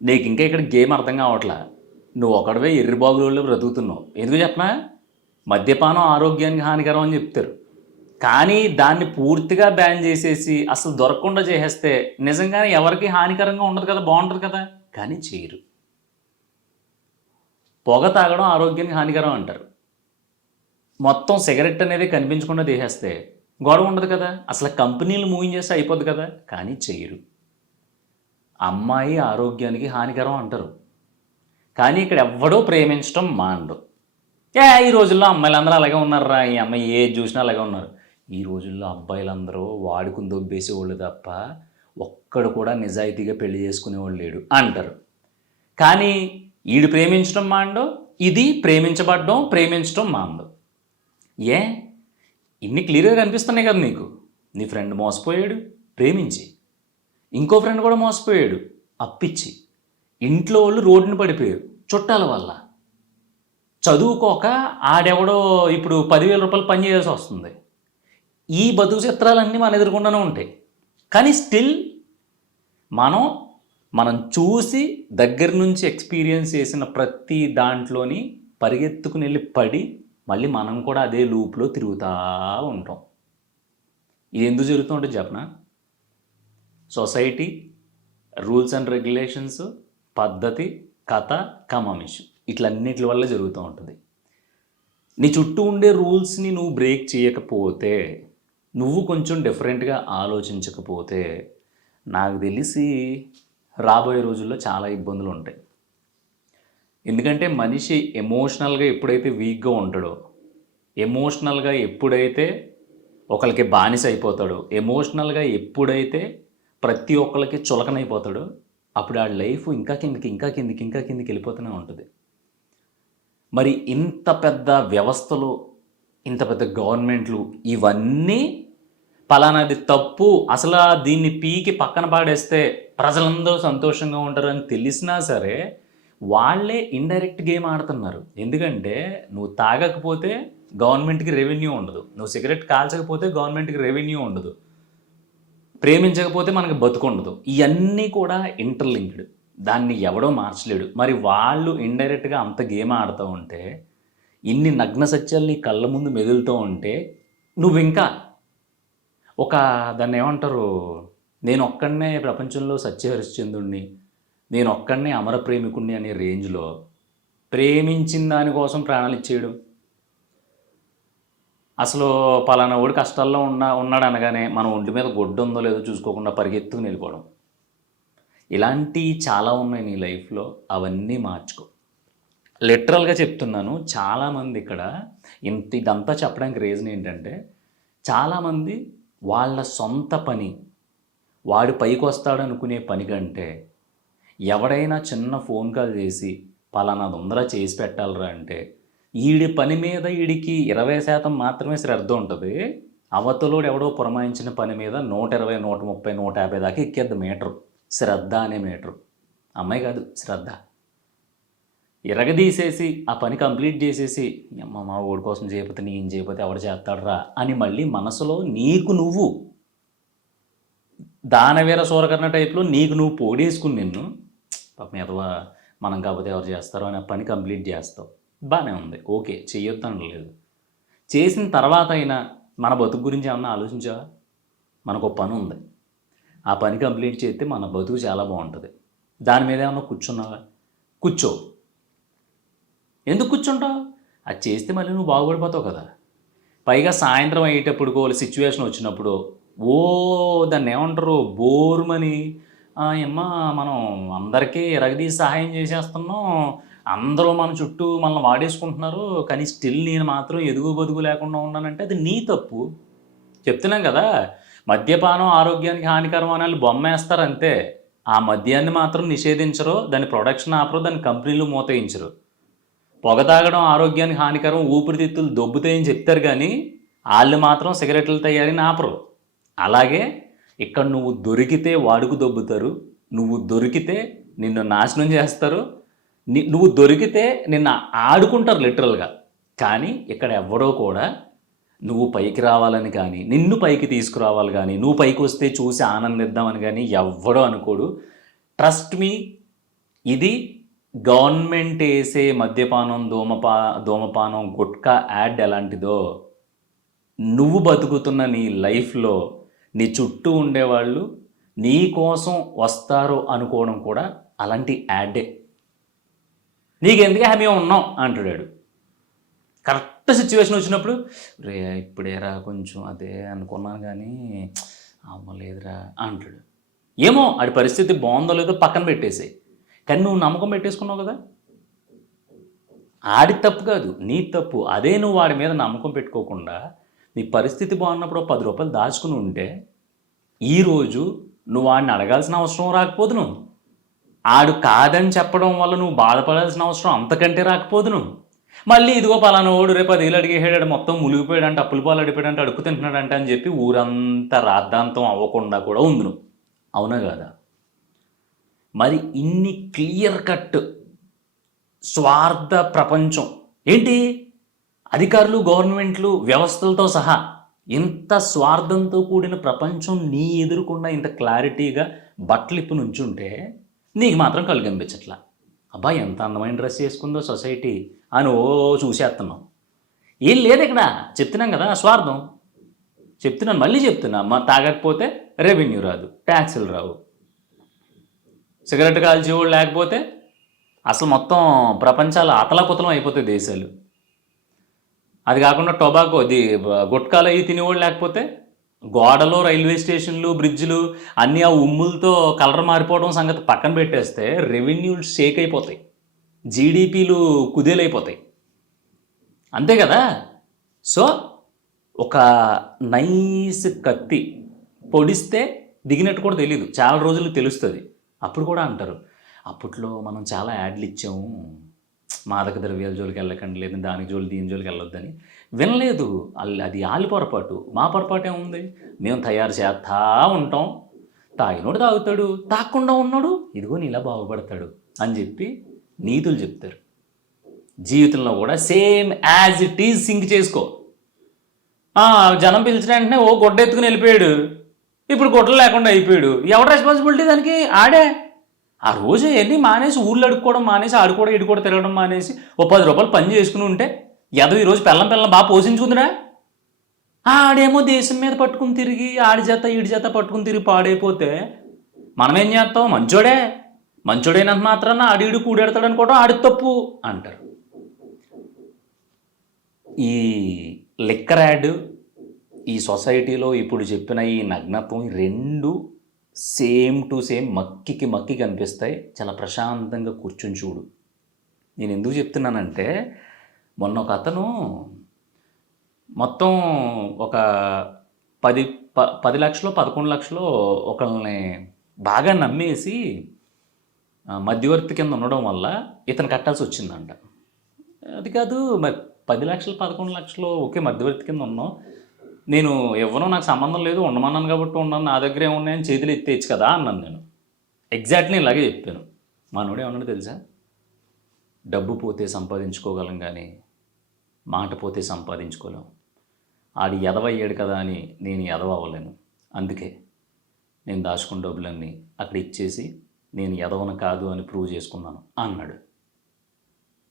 నీకు ఇంకా ఇక్కడ గేమ్ అర్థం కావట్లా. నువ్వు ఒకడివే ఎర్రిబాగులో బ్రతుకుతున్నావు. ఎందుకు చెప్పనా? మద్యపానం ఆరోగ్యానికి హానికరం అని చెప్తారు. కానీ దాన్ని పూర్తిగా బ్యాన్ చేసేసి అసలు దొరకకుండా చేసేస్తే నిజంగానే ఎవరికి హానికరంగా ఉండదు కదా, బాగుంటుంది కదా. కానీ చేయరు. పొగ తాగడం ఆరోగ్యానికి హానికరం అంటారు. మొత్తం సిగరెట్ అనేది కనిపించకుండా తీసేస్తే గొడవ ఉండదు కదా, అసలు కంపెనీలు మూవింగ్ అయిపోద్ది కదా. కానీ చేయరు. అమ్మాయి ఆరోగ్యానికి హానికరం అంటారు. కానీ ఇక్కడ ఎవ్వడో ప్రేమించడం మాండు. ఈ రోజుల్లో అమ్మాయిలందరూ అలాగే ఉన్నారురా, ఈ అమ్మాయి ఏది చూసినా అలాగే ఉన్నారు. ఈ రోజుల్లో అబ్బాయిలందరూ వాడుకుని దొబ్బేసేవాళ్ళు తప్ప ఒక్కడు కూడా నిజాయితీగా పెళ్లి చేసుకునేవాళ్ళు లేడు అంటారు. కానీ ఈడు ప్రేమించడం మాండు, ఇది ప్రేమించడం మాండు. ఇన్ని క్లియర్గా కనిపిస్తున్నాయి కదా నీకు. నీ ఫ్రెండ్ మోసపోయాడు ప్రేమించి, ఇంకో ఫ్రెండ్ కూడా మోసపోయాడు అప్పిచ్చి, ఇంట్లో వాళ్ళు రోడ్డున పడిపోయారు చుట్టాల వల్ల. చదువుకోక ఆడెవడో ఇప్పుడు 10,000 రూపాయలు పని చేయాల్సి వస్తుంది. ఈ బతుకు చిత్రాలన్నీ మన ఎదురుకుండానే ఉంటాయి. కానీ స్టిల్ మనం చూసి దగ్గర నుంచి ఎక్స్పీరియన్స్ చేసిన ప్రతి దాంట్లోని పరిగెత్తుకుని వెళ్ళి పడి మళ్ళీ మనం కూడా అదే లూప్లో తిరుగుతూ ఉంటాం. ఇది ఎందుకు జరుగుతూ ఉంటుంది చెప్పనా? సొసైటీ, రూల్స్ అండ్ రెగ్యులేషన్స్, పద్ధతి, కథ, కమమిషు, ఇట్లన్నిటి వల్ల జరుగుతూ ఉంటుంది. నీ చుట్టూ ఉండే రూల్స్ని నువ్వు బ్రేక్ చేయకపోతే, నువ్వు కొంచెం డిఫరెంట్గా ఆలోచించకపోతే, నాకు తెలిసి రాబోయే రోజుల్లో చాలా ఇబ్బందులు ఉంటాయి. ఎందుకంటే మనిషి ఎమోషనల్గా ఎప్పుడైతే వీక్గా ఉంటాడో, ఎమోషనల్గా ఎప్పుడైతే ఒకరికి బానిస అయిపోతాడో, ఎమోషనల్గా ఎప్పుడైతే ప్రతి ఒక్కరికి చులకనైపోతాడో, అప్పుడు ఆ లైఫ్ ఇంకా కిందికి వెళ్ళిపోతూనే ఉంటుంది. మరి ఇంత పెద్ద వ్యవస్థలు, ఇంత పెద్ద గవర్నమెంట్లు ఇవన్నీ పలానాది తప్పు, అసలు దీన్ని పీకి పక్కన పాడేస్తే ప్రజలందరూ సంతోషంగా ఉంటారని తెలిసినా సరే వాళ్ళే ఇండైరెక్ట్ గేమ్ ఆడుతున్నారు. ఎందుకంటే నువ్వు తాగకపోతే గవర్నమెంట్కి రెవెన్యూ ఉండదు, నువ్వు సిగరెట్ కాల్చకపోతే గవర్నమెంట్కి రెవెన్యూ ఉండదు, ప్రేమించకపోతే మనకి బతుకు ఉండదు. ఇవన్నీ కూడా ఇంటర్లింక్డ్. దాన్ని ఎవడో మార్చలేడు. మరి వాళ్ళు ఇండైరెక్ట్గా అంత గేమ్ ఆడుతూ ఉంటే, ఇన్ని నగ్న సత్యాలు నీ కళ్ళ ముందు మెదులుతూ ఉంటే, నువ్వు ఇంకా దాన్ని ఏమంటారు, నేను ఒక్కడనే ప్రపంచంలో సత్యహరిశ్చంద్రుడిని, నేను ఒక్కడనే అమర ప్రేమికుడిని అనే రేంజ్లో ప్రేమించిన దానికోసం ప్రాణాలు ఇచ్చేయడం. అసలు పలానా వాడు కష్టాల్లో ఉన్నాడు అనగానే మనం ఒంటి మీద గొడ్డు ఉందో లేదో చూసుకోకుండా పరిగెత్తుకుని వెళ్ళిపోవడం. ఇలాంటివి చాలా ఉన్నాయి నీ లైఫ్లో. అవన్నీ మార్చుకో. లిటరల్గా చెప్తున్నాను. చాలామంది ఇక్కడ ఇదంతా చెప్పడానికి రీజన్ ఏంటంటే, చాలామంది వాళ్ళ సొంత పని, వాడు పైకి వస్తాడు అనుకునే పని కంటే ఎవడైనా చిన్న ఫోన్ కాల్ చేసి పలానాది ఉందరా చేసి పెట్టాలరా అంటే, ఈడి పని మీద ఈడికి 20% మాత్రమే శ్రద్ధ ఉంటుంది. అవతలోడు ఎవడో పురమాయించిన పని మీద 120, 130, 150 దాకా ఎక్కేద్ది మీటరు. శ్రద్ధ అనే మీటరు. అమ్మాయి కాదు, శ్రద్ధ. ఇరగదీసేసి ఆ పని కంప్లీట్ చేసేసి, మా ఓడి కోసం చేయకపోతే నేను చేయకపోతే ఎవడు చేస్తాడురా అని మళ్ళీ మనసులో నీకు నువ్వు దానవీర సూరకర్ణ టైప్లో నీకు నువ్వు పొగడేసుకుని నిన్ను పాపం ఎదవా మనం కాకపోతే ఎవరు చేస్తారో అని ఆ పని కంప్లీట్ చేస్తావు. బాగానే ఉంది, ఓకే, చెయ్యొద్దు అనలేదు. చేసిన తర్వాత అయినా మన బతుకు గురించి ఏమన్నా ఆలోచించావా? మనకు ఒక పని ఉంది, ఆ పని కంప్లీట్ చేస్తే మన బతుకు చాలా బాగుంటుంది. దాని మీద ఏమన్నా కూర్చున్నావా? కూర్చో. ఎందుకు కూర్చుంటావు? అది చేస్తే మళ్ళీ నువ్వు బాగుపడిపోతావు కదా. పైగా సాయంత్రం అయ్యేటప్పుడు సిచ్యువేషన్ వచ్చినప్పుడు దాన్ని ఏమంటారు, బోర్మని, ఏమ్మా మనం అందరికీ ఎరగదీసి సహాయం చేసేస్తున్నాం, అందరూ మన చుట్టూ మనల్ని వాడేసుకుంటున్నారు, కానీ స్టిల్ నేను మాత్రం ఎదుగు బతుకు లేకుండా ఉన్నానంటే అది నీ తప్పు. చెప్తున్నాం కదా, మద్యపానం ఆరోగ్యానికి హానికరం అని బొమ్మ వేస్తారు అంతే. ఆ మద్యాన్ని మాత్రం నిషేధించరు, దాని ప్రొడక్షన్ ఆపరు, దాని కంపెనీలు మూతయించరు. పొగ తాగడం ఆరోగ్యానికి హానికరం, ఊపిరితిత్తులు దొబ్బుతాయని చెప్తారు, కానీ వాళ్ళు మాత్రం సిగరెట్ల తయారీని ఆపరు. అలాగే ఇక్కడ నువ్వు దొరికితే వాడుకు దొబ్బుతారు, నువ్వు దొరికితే నిన్ను నాశనం చేస్తారు, నువ్వు దొరికితే నిన్ను ఆడుకుంటారు లిటరల్గా. కానీ ఇక్కడ ఎవడో కూడా నువ్వు పైకి రావాలని కానీ, నిన్ను పైకి తీసుకురావాలి కానీ, నువ్వు పైకి వస్తే చూసి ఆనందిద్దామని కానీ ఎవ్వడో అనుకోడు. ట్రస్ట్ మీ, ఇది గవర్నమెంట్ వేసే మద్యపానం, ధూమపానం, గుట్కా యాడ్ ఎలాంటిదో, నువ్వు బతుకుతున్న నీ లైఫ్లో నీ చుట్టూ ఉండేవాళ్ళు నీ కోసం వస్తారు అనుకోవడం కూడా అలాంటి యాడే. నీకెందుకే మేము ఉన్నాం అంటాడు. కరెక్ట్ సిచ్యువేషన్ వచ్చినప్పుడు, రే ఇప్పుడేరా కొంచెం అదే అనుకున్నాను కానీ అవ్వలేదురా అంటాడు. ఏమో ఆడి పరిస్థితి బాగుందో లేదో పక్కన పెట్టేసాయి, కానీ నువ్వు నమ్మకం పెట్టేసుకున్నావు కదా. ఆడి తప్పు కాదు, నీ తప్పు. అదే నువ్వు వాడి మీద నమ్మకం పెట్టుకోకుండా నీ పరిస్థితి బాగున్నప్పుడు 10 రూపాయలు దాచుకుని ఉంటే ఈరోజు నువ్వు వాడిని అడగాల్సిన అవసరం రాకపోదును, ఆడు కాదని చెప్పడం వల్ల నువ్వు బాధపడాల్సిన అవసరం అంతకంటే రాకపోదును. మళ్ళీ ఇదిగో పలానా వాడు రేపు 10 ఏళ్ళు అడిగేసాడు, మొత్తం మునిగిపోయాడంటే, అప్పుల పాలు అడిపోయాడంటే, అడుక్కు తింటున్నాడంట అని చెప్పి ఊరంతా రాద్ధాంతం అవ్వకుండా కూడా ఉంది నువ్వు. అవునా కాదా? మరి ఇన్ని క్లియర్ కట్ స్వార్థ ప్రపంచం ఏంటి, అధికారులు, గవర్నమెంట్లు, వ్యవస్థలతో సహా ఇంత స్వార్థంతో కూడిన ప్రపంచం నీ ఎదురుకుండా ఇంత క్లారిటీగా బట్టలిప్పు నుంచుంటే నీకు మాత్రం కళ్ళు కనిపించట్లా. అబ్బా ఎంత అందమైన డ్రెస్ వేసుకుందో సొసైటీ అని చూసేస్తున్నాం. ఏం లేదు ఇక్కడ, చెప్తున్నాం కదా స్వార్థం. చెప్తున్నాను, మళ్ళీ చెప్తున్నా, తాగకపోతే రెవెన్యూ రాదు, ట్యాక్సులు రావు. సిగరెట్ కాల్చేవాళ్ళు లేకపోతే అసలు మొత్తం ప్రపంచాలు అతలాకుతలం అయిపోతాయి దేశాలు. అది కాకుండా టొబాకో గుట్కాలు అవి తినేవాళ్ళు లేకపోతే గోడలు, రైల్వే స్టేషన్లు, బ్రిడ్జ్లు అన్నీ ఆ ఉమ్ములతో కలర్ మారిపోవడం సంగతి పక్కన పెట్టేస్తే రెవెన్యూలు షేక్ అయిపోతాయి, జీడిపిలు కుదేలైపోతాయి. అంతే కదా. సో ఒక నైస్ కత్తి పొడిస్తే దిగినట్టు కూడా తెలియదు, చాలా రోజులు తెలుస్తుంది. అప్పుడు కూడా అంటారు, అప్పట్లో మనం చాలా యాడ్లు ఇచ్చాము, మాదక ద్రవ్యాల జోలికి వెళ్ళకండి, లేదు దానికి జోలి దీని జోలికి వెళ్ళొద్దని. వినలేదు, అది వాళ్ళ పొరపాటు. మా పొరపాటు ఏముంది, మేము తయారు చేస్తా ఉంటాం, తాగినోడు తాగుతాడు, తాగకుండా ఉన్నాడు ఇదిగో నీలా బాగుపడతాడు అని చెప్పి నీతులు చెప్తారు. జీవితంలో కూడా same as it is sync చేసుకో. జనం పిలిచిన వెంటనే ఓ గుడ్డ ఎత్తుకుని వెళ్ళిపోయాడు, ఇప్పుడు గుడ్డలు లేకుండా అయిపోయాడు. ఎవరు రెస్పాన్సిబిలిటీ దానికి? ఆడే. ఆ రోజు ఎన్ని మానేసి ఊళ్ళో అడుక్కోవడం మానేసి ఆడుకోవడం ఇడుకోవడం తిరగడం మానేసి ఓ 10 రూపాయలు పని చేసుకుని ఉంటే ఈరోజు పిల్లం బాగా పోషించుకుందిరా. ఆడేమో దేశం మీద పట్టుకుని తిరిగి ఆడి చేత ఈడి చేత పట్టుకుని తిరిగి పాడైపోతే మనమేం చేస్తాం? మంచోడైనంత మాత్రాన ఆడిడు కూడెడతాడు అనుకోవడం ఆడి తప్పు అంటారు. ఈ లిక్కర్ యాడ్, ఈ సొసైటీలో ఇప్పుడు చెప్పిన ఈ నగ్నత్వం, రెండు సేమ్ టు సేమ్ మక్కికి కనిపిస్తాయి. చాలా ప్రశాంతంగా కూర్చొని చూడు. నేను ఎందుకు చెప్తున్నానంటే, మొన్న ఒక అతను మొత్తం ఒక 10 లక్షలు 11 లక్షలు ఒకళ్ళని బాగా నమ్మేసి మధ్యవర్తి కింద ఉండడం వల్ల ఇతను కట్టాల్సి వచ్చిందంట. అది కాదు మరి 10 లక్షలు 11 లక్షలు ఓకే మధ్యవర్తి కింద ఉన్నాం, నేను ఎవరో నాకు సంబంధం లేదు, ఉండమన్నాను కాబట్టి ఉన్నాను, నా దగ్గర ఏమున్నాయని చేతులు ఎత్తేచ్చు కదా అన్నాను. నేను ఎగ్జాక్ట్లీ ఇలాగే చెప్పాను. మనోడు ఏమన్నాడు తెలుసా, డబ్బు పోతే సంపాదించుకోగలం కానీ మాట పోతే సంపాదించుకోలేం. ఆడి ఎదవయ్యాడు కదా అని నేను ఎదవ అవ్వలేను, అందుకే నేను దాచుకున్న డబ్బులన్నీ అక్కడ ఇచ్చేసి నేను ఎదవను కాదు అని ప్రూవ్ చేసుకున్నాను అన్నాడు.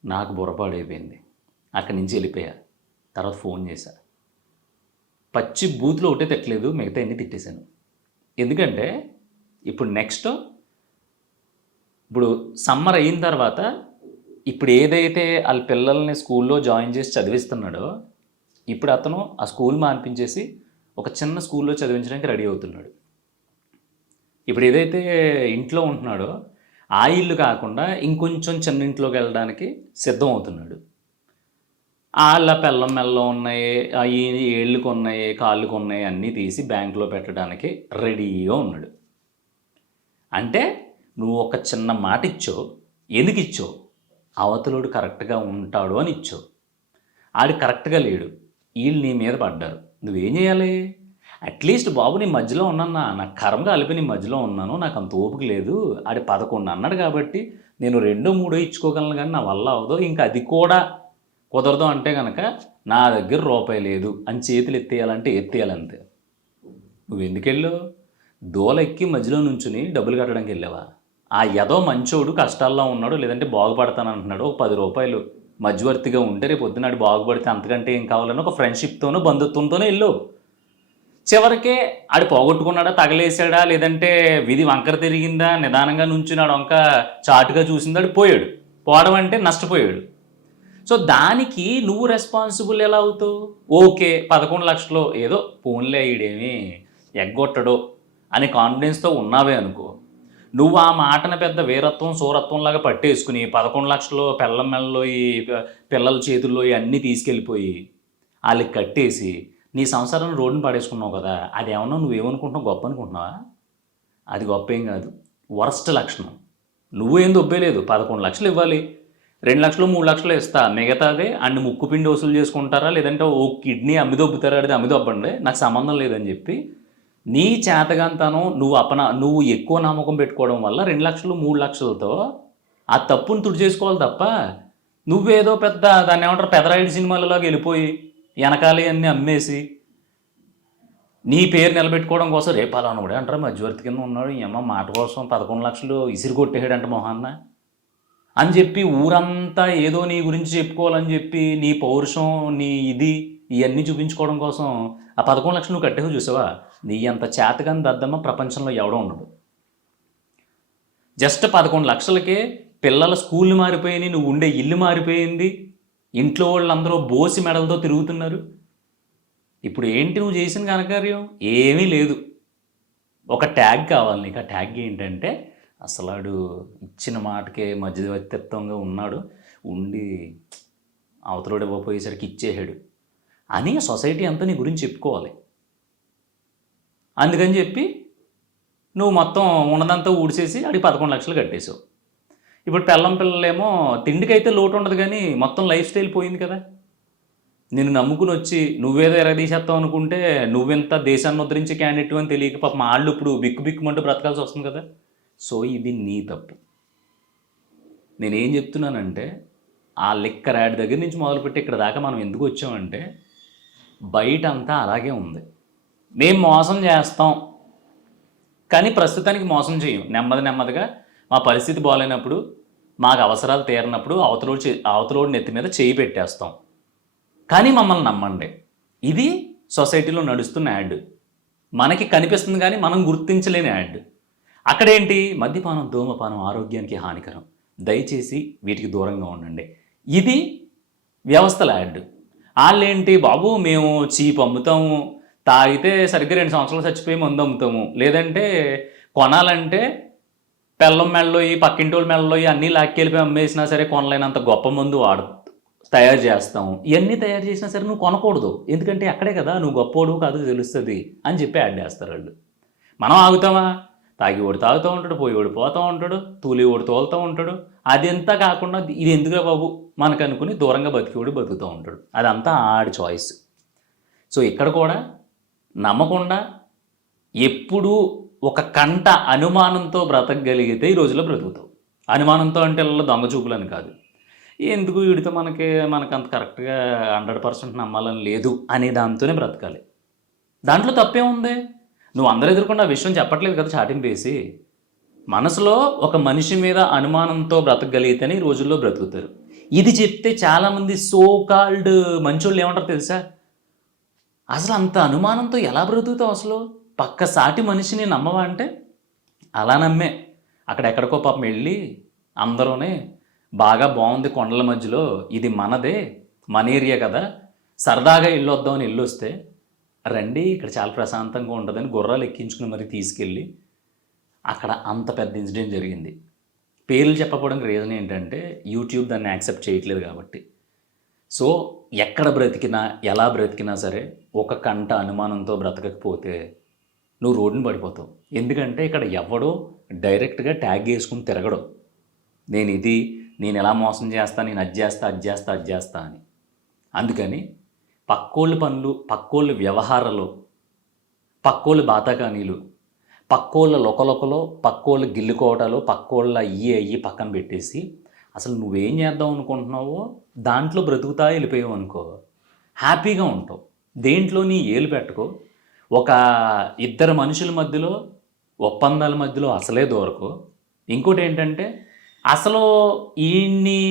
నాకు బుర్రపాడైపోయింది, అక్కడి నుంచి వెళ్ళిపోయా. తర్వాత ఫోన్ చేశా, పచ్చి బూత్లో ఒకటే తిట్టలేదు, మిగతా అన్నీ తిట్టేశాను. ఎందుకంటే ఇప్పుడు ఇప్పుడు సమ్మర్ అయిన తర్వాత ఇప్పుడు ఏదైతే వాళ్ళ పిల్లల్ని స్కూల్లో జాయిన్ చేసి చదివిస్తున్నాడో, ఇప్పుడు అతను ఆ స్కూల్ మాన్పించేసి ఒక చిన్న స్కూల్లో చదివించడానికి రెడీ అవుతున్నాడు. ఇప్పుడు ఏదైతే ఇంట్లో ఉంటున్నాడో ఆ ఇల్లు కాకుండా ఇంకొంచెం చిన్న ఇంట్లోకి వెళ్ళడానికి సిద్ధం అవుతున్నాడు. వాళ్ళ పెళ్ళం మెల్లం ఉన్నాయి, ఏళ్ళకు ఉన్నాయి, కాళ్ళకు ఉన్నాయి, అన్నీ తీసి బ్యాంకులో పెట్టడానికి రెడీగా ఉన్నాడు. అంటే నువ్వు ఒక చిన్న మాట ఇచ్చావు. ఎందుకు ఇచ్చావు? అవతలుడు కరెక్ట్గా ఉంటాడు అని ఇచ్చావు. ఆడు కరెక్ట్గా లేడు, వీళ్ళు నీ మీద పడ్డారు. నువ్వేం చేయాలి? అట్లీస్ట్ బాబు నీ మధ్యలో ఉన్నాను, నా కర్మగా కలిపి నీ మధ్యలో ఉన్నాను, నాకు అంత ఓపిక లేదు, ఆడి 11 అన్నాడు కాబట్టి నేను 2, 3 ఇచ్చుకోగలను కానీ నా వల్ల అవదో, ఇంకా అది కూడా కుదరదు అంటే కనుక నా దగ్గర రూపాయి లేదు అని చేతులు ఎత్తేయాలంటే ఎత్తేయాలంతే. నువ్వు ఎందుకు వెళ్ళావు? దోల ఎక్కి మధ్యలో నుంచుని డబ్బులు కట్టడానికి వెళ్ళావా? ఆ ఎదో మంచోడు కష్టాల్లో ఉన్నాడు, లేదంటే బాగుపడతాను అంటున్నాడు, ఒక 10 రూపాయలు మధ్యవర్తిగా ఉంటే రేపు పొద్దునాడు బాగుపడితే అంతకంటే ఏం కావాలని ఒక ఫ్రెండ్షిప్తోనో బంధుత్వంతోనో వెళ్ళు. చివరికే ఆడు పోగొట్టుకున్నాడా, తగలేసాడా, లేదంటే విధి వంకర తిరిగిందా, నిదానంగా నుంచున్నాడు వంక చాటుగా చూసిందాడు, పోయాడు. పోవడం అంటే నష్టపోయాడు. సో దానికి నువ్వు రెస్పాన్సిబుల్ ఎలా అవుతావు? ఓకే, 11,00,000 ఏదో పోన్లే ఈడేమి ఎగ్గొట్టడో అనే కాన్ఫిడెన్స్తో ఉన్నావే అనుకో, నువ్వు ఆ మాటను పెద్ద వీరత్వం సూరత్వంలాగా పట్టేసుకుని 11,00,000 పెళ్ళం మెళ్ళలో ఈ పిల్లల చేతుల్లో అన్నీ తీసుకెళ్ళిపోయి వాళ్ళకి కట్టేసి నీ సంసారం రోడ్డుని పడేసుకున్నావు కదా, అది ఏమన్నా నువ్వేమనుకుంటున్నావు, గొప్ప అనుకుంటున్నావా? అది గొప్ప ఏం కాదు, వరస్ట్ లక్షణం. నువ్వేం దొబ్బేలేదు, 11,00,000 ఇవ్వాలి, 2,00,000 3,00,000 ఇస్తా, మిగతాదే అన్ని ముక్కుపిండి వసూలు చేసుకుంటారా, లేదంటే ఓ కిడ్నీ అమ్మి దొబ్బుతారా, అది అమ్మి దొబ్బండి, నాకు సంబంధం లేదని చెప్పి నీ చేతగాంతనం నువ్వు ఎక్కువ నమ్మకం పెట్టుకోవడం వల్ల 2,00,000 3,00,000తో ఆ తప్పును తుడిచేసుకోవాలి తప్ప, నువ్వేదో పెద్ద దాన్ని ఏమంటారు పెదరాయుడు సినిమాలలోకి వెళ్ళిపోయి వెనకాలి అన్నీ అమ్మేసి నీ పేరు నిలబెట్టుకోవడం కోసం రేపు అలా ఉన్నాడు అంటారా మధ్యవర్తి కింద ఉన్నాడు, ఈ అమ్మ మాట కోసం 11,00,000 ఇసిరి కొట్టేసాడంట మొహాన్న అని చెప్పి ఊరంతా ఏదో నీ గురించి చెప్పుకోవాలని చెప్పి నీ పౌరుషం నీ ఇది ఇవన్నీ చూపించుకోవడం కోసం ఆ 11,00,000 నువ్వు కట్టేసి చూసావా? నీ అంత చేతగాని దద్దమ్మ ప్రపంచంలో ఎవడో ఉండదు. జస్ట్ 11,00,000కే పిల్లల స్కూళ్ళు మారిపోయినాయి, నువ్వు ఉండే ఇల్లు మారిపోయింది, ఇంట్లో వాళ్ళందరూ బోసి మెడలతో తిరుగుతున్నారు. ఇప్పుడు ఏంటి నువ్వు చేసిన ఘనకార్యం? ఏమీ లేదు. ఒక ట్యాగ్ కావాలి నీకు. ఆ ట్యాగ్ ఏంటంటే అసలాడు ఇచ్చిన మాటకే మధ్యవర్తిత్వంగా ఉన్నాడు, ఉండి అవతలోడు ఇవ్వపోయేసరికి ఇచ్చేసాడు అని సొసైటీ అంతా నీ గురించి చెప్పుకోవాలి. అందుకని చెప్పి నువ్వు మొత్తం ఉన్నదంతా ఊడిసేసి అడిగి 11,00,000 కట్టేసావు. ఇప్పుడు పిల్లలేమో తిండికైతే లోటు ఉండదు, కానీ మొత్తం లైఫ్ స్టైల్ పోయింది కదా. నేను నమ్ముకుని వచ్చి నువ్వేదో ఎరగదీసేస్తావు అనుకుంటే నువ్వెంత దేశాన్ని ఉద్ధరించే క్యాండిడేట్ అని తెలియక పాపం వాళ్ళు ఇప్పుడు బిక్కుమంటూ బ్రతకాల్సి వస్తుంది కదా. సో ఇది నీ తప్పు. నేనేం చెప్తున్నానంటే ఆ లిక్కర్ యాడ్ దగ్గర నుంచి మొదలుపెట్టి ఇక్కడ దాకా మనం ఎందుకు వచ్చామంటే బయట అంతా అలాగే ఉంది. మేము మోసం చేస్తాం కానీ ప్రస్తుతానికి మోసం చేయం. నెమ్మదిగా మా పరిస్థితి బాగాలేనప్పుడు, మాకు అవసరాలు తీరినప్పుడు అవతలోడి నెత్తి మీద చేయి పెట్టేస్తాం, కానీ మమ్మల్ని నమ్మండి. ఇది సొసైటీలో నడుస్తున్న యాడ్. మనకి కనిపిస్తుంది కానీ మనం గుర్తించలేని యాడ్. అక్కడేంటి, మద్యపానం ధూమపానం ఆరోగ్యానికి హానికరం, దయచేసి వీటికి దూరంగా ఉండండి. ఇది వ్యవస్థల యాడ్. వాళ్ళేంటి బాబు మేము చీప్ అమ్ముతాము, తాగితే సరిగ్గా 2 సంవత్సరాలు చచ్చిపోయి మందు అమ్ముతాము, లేదంటే కొనాలంటే పెళ్ళం మెళ్ళలో పక్కింటోళ్ళ మెళ్ళలో అన్నీ లాక్కెళ్ళిపోయి అమ్మేసినా సరే కొనలేనంత గొప్ప మందు తయారు చేస్తాము. ఇవన్నీ తయారు చేసినా సరే నువ్వు కొనకూడదు, ఎందుకంటే అక్కడే కదా నువ్వు గొప్పోడు కాదు తెలుస్తుంది అని చెప్పి యాడ్ చేస్తారు వాళ్ళు. మనం ఆగుతామా? తాగి ఓడి తాగుతూ ఉంటాడు, పోయి ఓడి పోతూ ఉంటాడు, తూలి ఓడి తోలుతూ ఉంటాడు. అదంతా కాకుండా ఇది ఎందుకురా బాబు మనకు అనుకుని దూరంగా బతికిోడి బతుకుతూ ఉంటాడు. అదంతా ఆడి చాయిస్. సో ఇక్కడ కూడా నమ్మకుండా ఎప్పుడూ ఒక కంట అనుమానంతో బ్రతకగలిగితే ఈ రోజుల్లో బ్రతుకుతావు. అనుమానంతో అంటే దొంగ చూపులని కాదు, ఎందుకు వీడితో మనకంత కరెక్ట్గా 100% నమ్మాలని లేదు అనే దాంతోనే బ్రతకాలి. దాంట్లో తప్పే ఉంది. నువ్వు అందరూ ఎదుర్కొన్న విషయం చెప్పట్లేదు కదా చాటింపేసి. మనసులో ఒక మనిషి మీద అనుమానంతో బ్రతకగలిగితేనే ఈ రోజుల్లో బ్రతుకుతారు. ఇది చెప్తే చాలామంది సో కాల్డ్ మంచోళ్ళు ఏమంటారు తెలుసా, అసలు అంత అనుమానంతో ఎలా బ్రతుకుతావు, అసలు పక్క సాటి మనిషిని నమ్మవా అంటే అలా నమ్మే అక్కడెక్కడికో పాపం వెళ్ళి అందరూనే బాగా బాగుంది కొండల మధ్యలో, ఇది మనదే, మన ఏరియా కదా, సరదాగా ఇల్లు వద్దామని ఇల్లు వస్తే రండి ఇక్కడ చాలా ప్రశాంతంగా ఉంటుందని గుర్రాలు ఎక్కించుకుని మరి తీసుకెళ్ళి అక్కడ అంత పెద్ద ఇన్సిడెంట్ జరిగింది. పేర్లు చెప్పకపోవడానికి రీజన్ ఏంటంటే యూట్యూబ్ దాన్ని యాక్సెప్ట్ చేయట్లేదు కాబట్టి. సో ఎక్కడ బ్రతికినా ఎలా బ్రతికినా సరే ఒక కంట అనుమానంతో బ్రతకకపోతే నువ్వు రోడ్డుని పడిపోతావు. ఎందుకంటే ఇక్కడ ఎవడో డైరెక్ట్గా ట్యాగ్ వేసుకుని తిరగడం, నేను ఎలా మోసం చేస్తా, నేను అది చేస్తా అని. అందుకని పక్కోళ్ళ పనులు, పక్కోళ్ళ వ్యవహారాలు, పక్కోళ్ళ బాతాకానీలు, పక్కోళ్ళ లొకలొకలో, పక్కోళ్ళ గిల్లుకోవటాలు, పక్కోళ్ళ అయ్యి పక్కన పెట్టేసి అసలు నువ్వేం చేద్దాం అనుకుంటున్నావో దాంట్లో బ్రతుకుతా వెళ్ళిపోయావు అనుకో, హ్యాపీగా ఉంటావు. దేంట్లో నీ ఏలు పెట్టుకో. ఒక ఇద్దరు మనుషుల మధ్యలో ఒప్పందాల మధ్యలో అసలే దొరకు, ఇంకోటి ఏంటంటే అసలు ఈయన్ని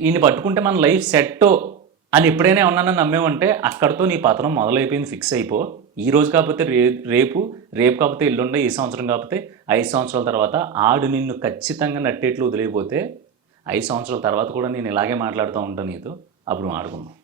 ఈయన్ని పట్టుకుంటే మన లైఫ్ సెట్ అని ఎప్పుడైనా ఏమన్నా నమ్మేమంటే అక్కడితో నీ పతనం మొదలైపోయింది, ఫిక్స్ అయిపో. ఈ రోజు కాకపోతే రేపు రేపు కాకపోతే ఎల్లుండే, ఈ సంవత్సరం కాకపోతే 5 సంవత్సరాల తర్వాత ఆడు నిన్ను ఖచ్చితంగా నట్టేట్లు వదిలేకపోతే 5 సంవత్సరాల తర్వాత కూడా నేను ఇలాగే మాట్లాడుతూ ఉంటాను నీతో, అప్పుడు మాట్లాడుకుందాం.